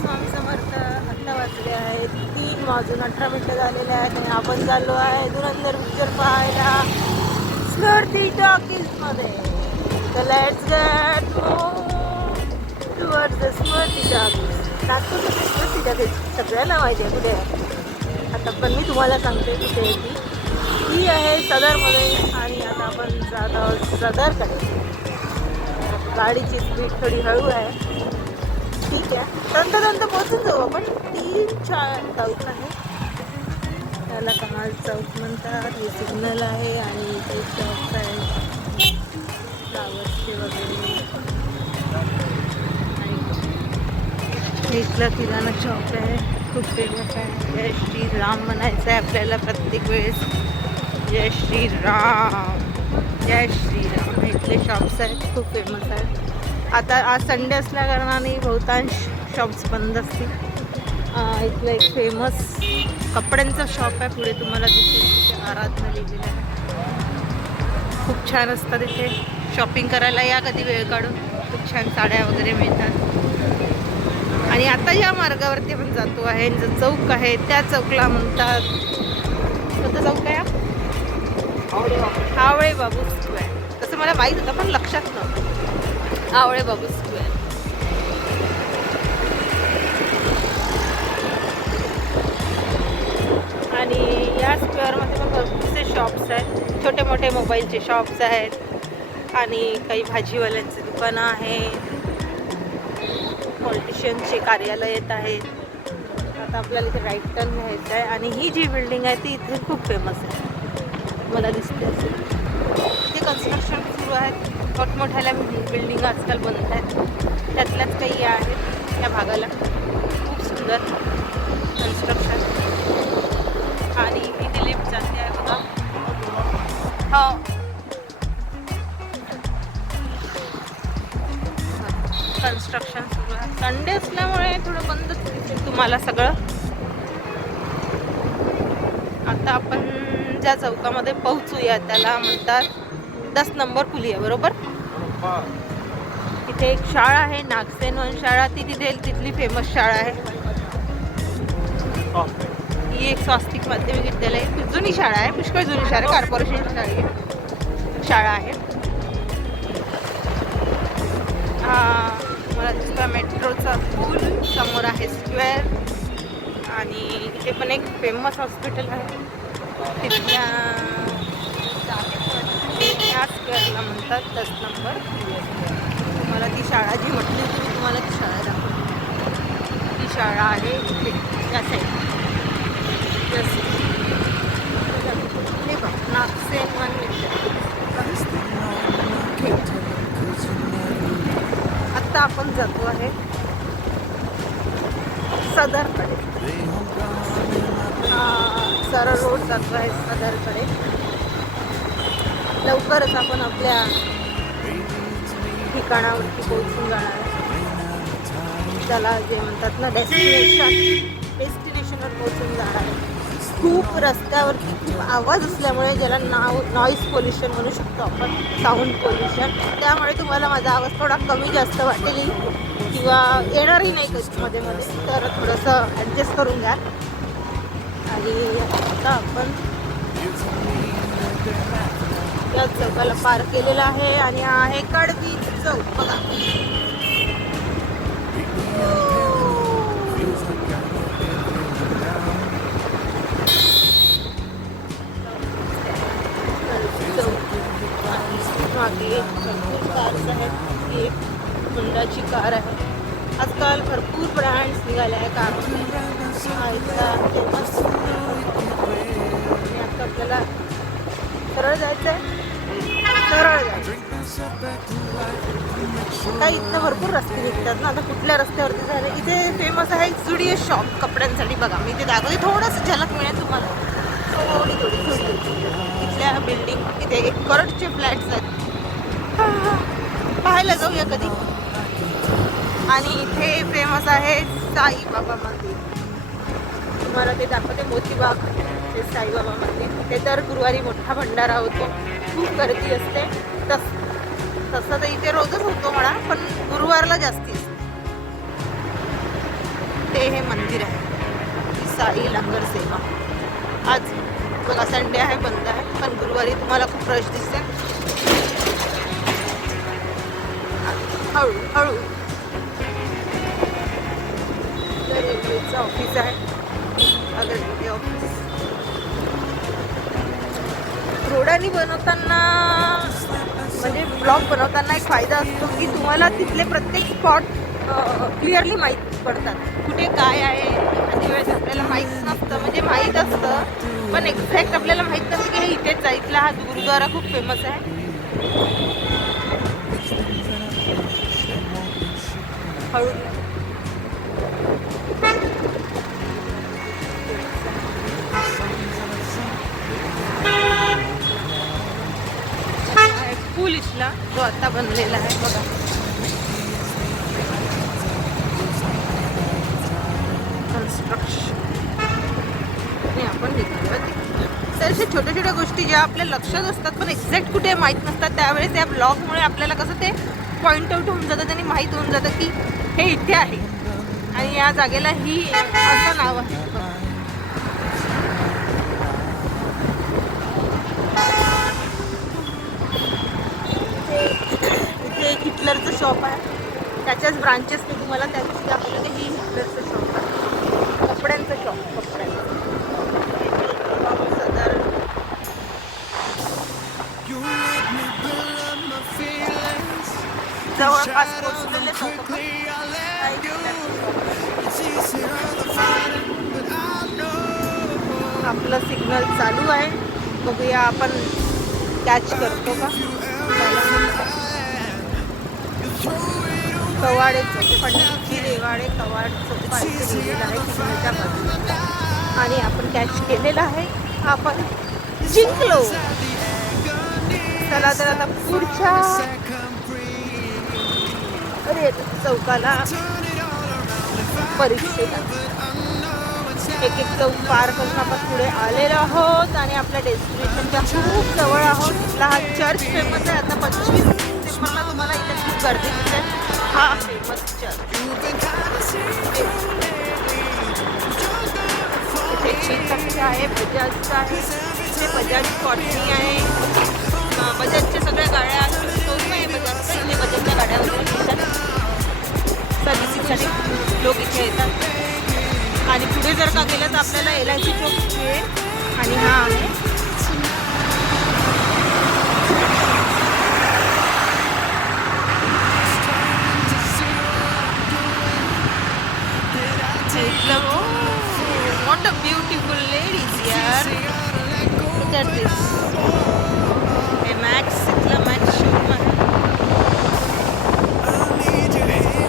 स्वामी समर्थ. आत्ता वाजले आहेत 3:18 झालेले आहेत. आपण चाललो आहे धुरंधर पिक्चर पाहायला स्मृती टॉकीज मध्ये. तर let's get towards the Smriti talkies. नागपूरमध्ये स्मृती टॉकीज सगळ्यांना माहिती आहे कुठे आहे. आता पण मी तुम्हाला सांगते कुठे आहे ती आहे सदरमध्ये. आणि आता आपण जात आहोत सदरकडे. गाडीची स्पीड थोडी हळू आहे. ठीक आहे, तंत पोचून जाऊ आपण. 3-4 चौक आहे, त्याला कमाल चौक म्हणतात. हे सिग्नल आहे आणि इथे शॉप्स आहे फ्लावर्सचे वगैरे. इथला किराणा शॉप आहे, खूप फेमस आहे. जय श्रीराम म्हणायचं आहे आपल्याला प्रत्येक वेळेस. जय श्रीराम, जय श्रीराम. इथले शॉप्स आहेत, खूप फेमस आहेत. आता आज संडे असल्या कारणाने बहुतांश शॉप्स बंद असतील. इथलं एक फेमस कपड्यांचा शॉप आहे पुढे तुम्हाला दिसेल, आराधना लिहिलेलं आहे. खूप छान असतात इथे. शॉपिंग करायला या कधी वेळ काढून. खूप छान साड्या वगैरे मिळतात. आणि आता या मार्गावरती आपण जातो आहे. जो चौक आहे त्या चौकला म्हणतात, कोणता चौक आहे? हावळे बाबू स्क्वेअर. तसं मला माहीत होतं पण लक्षात नव्हतं. हावळे बाबू स्क्वेअर. आणि या स्क्वेअरमध्ये पण भरपूरसे शॉप्स आहेत. छोटे मोठे मोबाईलचे शॉप्स आहेत आणि काही भाजीवाल्यांचे दुकानं आहेत. पॉलिटिशियनचे कार्यालय येत आहेत. आता आपल्याला इथे राईट टर्न घ्यायचं आहे. आणि ही जी बिल्डिंग आहे ती इथे खूप फेमस आहे, मला दिसते असेल. इथे कन्स्ट्रक्शन सुरू आहेत. मोठमोठ्याला बिल्डिंग आजकाल बनत आहेत. त्यातल्याच काही आहेत त्या भागाला. खूप सुंदर कन्स्ट्रक्शन. आणि इथे लिफ्ट जाते आहे बघा. हो, कन्स्ट्रक्शन सुरू आहे. संडे असल्यामुळे थोडं बंदच दिसेल तुम्हाला सगळं. आता आपण ज्या चौकामध्ये पोहोचूया त्याला म्हणतात 10 नंबर पुलिया, बरोबर. इथे एक शाळा आहे, नागसेन वनशाळा. ती तिथली फेमस शाळा आहे. ही एक स्वास्तिक माध्यमिक विद्यालय, जुनी शाळा आहे, पुष्कळ जुनी शाळा, कॉर्पोरेशन शाळा आहे. मला दिसतं मेट्रोचा पूल. समोर आहे स्क्वेअर. आणि इथे पण एक फेमस हॉस्पिटल आहे. तिथल्या या स्क्वेअरला म्हणतात 10 नंबर. तुम्हाला ती शाळा जी म्हटली होती तुम्हाला ती शाळा दाखवते. ती शाळा आहे इथे त्या साईड. हे बघ, नागसेन वन विद्यालय. आत्ता आपण जातो आहे सदरकडे. सरळ रोड जातो आहे सदरकडे. लवकरच आपण आपल्या ठिकाणावरती पोहोचून जाणार आहे. त्याला जे म्हणतात ना डेस्टिनेशनवर पोहोचून जाणार आहे. खूप रस्त्यावरती खूप आवाज असल्यामुळे ज्याला नॉईस पोल्युशन म्हणू शकतो आपण, साऊंड पोल्युशन, त्यामुळे तुम्हाला माझा आवाज थोडा कमी जास्त वाटेल किंवा येणारही नाही कधी मध्ये मध्ये. तर थोडंसं ॲडजस्ट करून घ्या. आणि आता आपण या चौकाला पार केलेला आहे. आणि हा आहे कडवी चौक बघा. मागे भरपूर कार्स आहेत. ही एक होंडाची कार आहे. आजकाल भरपूर ब्रँड्स निघाले आहे कारचे. आता आपल्याला सरळ जायचं आहे. सरळ जायचं. काही इथं भरपूर रस्ते निघतात ना. आता कुठल्या रस्त्यावरती झाले. इथे फेमस आहे जुडिओ शॉप कपड्यांसाठी. बघा मी ते दाखवते. थोडंसं झलक मिळेल तुम्हाला. थोडी इथल्या बिल्डिंग. इथे एक करोडचे फ्लॅट्स आहेत. पाहायला जाऊया कधी. आणि इथे फेमस आहे साईबाबा मंदिर. तुम्हाला ते दाखवते मोतीबाग. ते साईबाबा मंदिर. ते दर गुरुवारी मोठा भंडारा होतो. खूप गर्दी असते. तसं तर इथे रोजच होतो म्हणा, पण गुरुवारला जास्ती असते. ते हे मंदिर आहे साई लंगर सेवा. आज बघा संडे आहे, बंद आहे, पण गुरुवारी तुम्हाला खूप रश दिसते. हळू हळू रेल्वेचं ऑफिस आहे, अगरबत्ती ऑफिस. रोडाने बनवताना म्हणजे ब्लॉग बनवताना एक फायदा असतो की तुम्हाला तिथले प्रत्येक स्पॉट क्लिअरली माहीत पडतात, कुठे काय आहे. आणि वेळेस आपल्याला माहीत नसतं, म्हणजे माहीत असतं पण एक्झॅक्ट आपल्याला माहीत नसतं की हे इथेच जायचं. हा गुरुद्वारा खूप फेमस आहे. हळू पूल इथला जो आता बनलेला आहे बघा. कन्स्ट्रक्शन आपण अशा छोट्या छोट्या गोष्टी ज्या आपल्या लक्षात असतात पण एक्झॅक्ट कुठे माहीत नसतात, त्यावेळेस या ब्लॉगमुळे आपल्याला कसं ते पॉईंट आउट होऊन जातं, त्यांनी माहीत होऊन जातं की हे इथे आहे आणि या जागेला ही असं नाव आहे. इथे एक हिटलरचं शॉप आहे, त्याच्याच ब्रांचेस मी तुम्हाला त्या दिवशी दाखवलं की ही हिटलरचं शॉप आहे, कपड्यांचं शॉप. कपड्यांचं सदर जवळपास पोहोचलेले. आपलं सिग्नल चालू आहे, बघूया आपण कॅच करतो का. कवाडेचं पंडितजी रेवाडे कवाड चौका इथे लिहिलेलं आहे सिग्नलच्या बाजूला आणि आपण कॅच केलेला आहे. आपण जिंकलो. चला तर आता पुढच्या चौकाला परीक्षेला एक एक चौक पार करून आपण पुढे आलेलो आहोत आणि आपल्या डेस्टिनेशनच्या खूप जवळ आहोत. इथला हा चर्च फेमस आहे. आता 25 डिसेंबरला तुम्हाला इथे खूप गर्दी दिसेल. हा फेमस चर्च इथे चीजचं आहे, बजाजचं आहे, इथे बजाज कॉटनी आहे. बजाजच्या सगळ्या गाड्या शोरूम आहे बजाजचा. इथे बजाजच्या गाड्या वगैरे येतात, सर्व्हिसिंगसाठी लोक इथे येतात. आणि पुढे जर का गेलं तर आपल्याला LIC चौक मिळेल आणि हा आहे what a beautiful ladies यार. Look at this. हे मॅक्स इथला मॅक्स शोरूम आहे.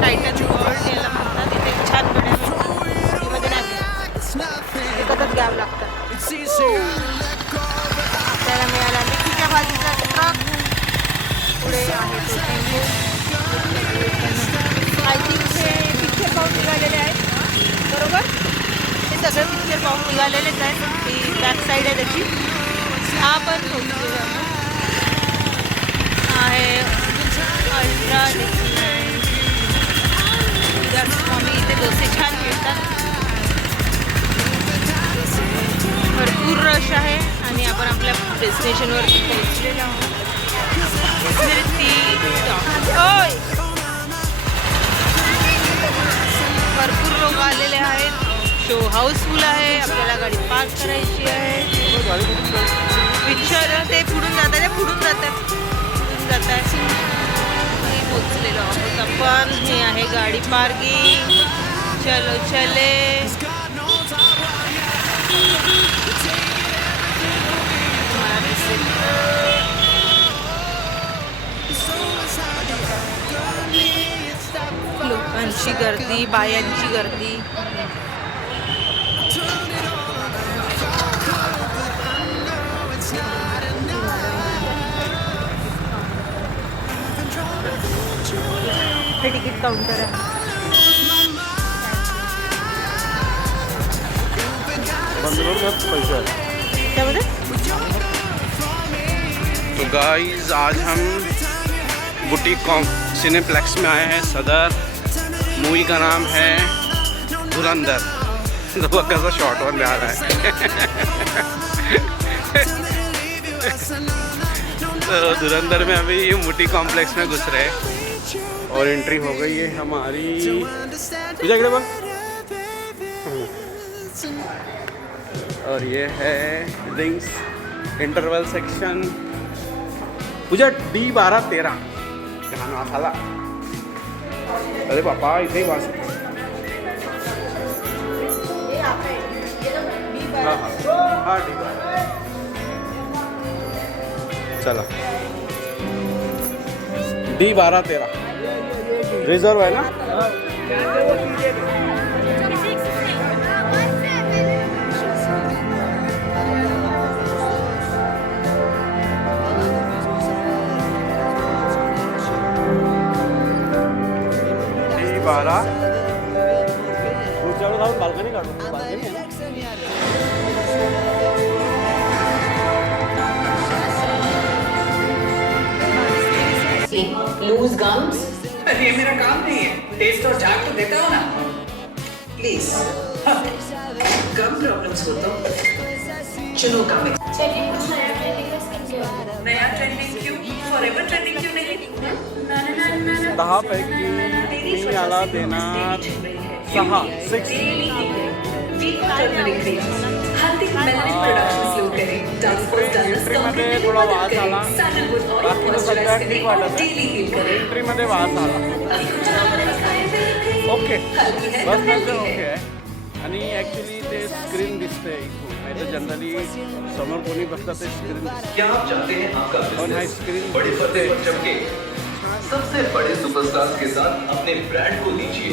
टायटन वर्ल्ड याला म्हणतात. इथे छान गाड्या मिळतात. मध्ये नाही विकतच घ्यावं लागतं. आपल्याला मिळाला मिठीच्या भाजीचा ट्रक. पुढे आहे तो आय थिंक हे पिक्चर पाहून निघालेले आहेत बरोबर. हे सगळे पिक्चर पाहून निघालेलेच आहेत. ही बॅक साईड आहे त्याची. हा पण पोहोचलेला आहे अल्ट्रा स्वामी. इथे डोसे छान मिळतात. भरपूर रश आहे आणि आपण आपल्या डेस्टिनेशनवर पोहोचलेलो आहोत. भरपूर लोक आलेले आहेत. शो हाऊसफुल आहे. आपल्याला गाडी पार्क करायची आहे. पिक्चर ते पुढून जात आहे, पुढून जात आहे. पोचलेलो आहोत आपण. हे आहे गाडी पार्किंग. चलो चले. लोकांची गर्दी, बायांची गर्दी. हे तिकीट काउंटर आहे. तो गाइस आज हम बुटीक सिनेप्लेक्स में आए हैं सदर. मूवी का नाम है धुरंधर तो कसा शॉर्टवर मिळाला आहे. तो धुरंधर में अभी मुटी कॉम्प्लेक्स में घुस रहे हैं और एंट्री हो गई है हमारी. तुझ्या इकडे बघ. और ये है ड्रिंक्स इंटरवल सेक्शन. तुझ्या D12-13 घाण वास आला. अरे बापा इथे वास. हाँ हाँ ठीक है. चला D12-13 रिजर्व है ना. D12 पुढच्या वेळेस जाऊन बाल्कनी काढू. बाल्कनी आहे ना. Loose gums. ये मेरा काम नहीं है. टेस्ट और चाट तो देता हो ना प्लीज. गम प्रॉब्लम्स हो तो चुनो का मिक्स. नया ट्रेंडिंग क्यों? फॉरएवर ट्रेंडिंग क्यों नहीं? 10 पैकी मी याला देणार 6. 6. एंट्रीमध्ये थोडा वास आला. बाकी तर सगळ्या ठीक वाटत आहे. एंट्रीमध्ये वास आला. ओके बस नंतर ओके आहे. आणि ॲक्च्युली ते स्क्रीन दिसते इथून. नाही तर जनरली समोर कोणी बसतं ते स्क्रीन. क्या आप चाहते हैं आपका और हाई बिजनेस स्क्रीन बड़े पर्दे पर चमके? सबसे बड़े सुपरस्टार्स के साथ अपने ब्रांड को दीजिए.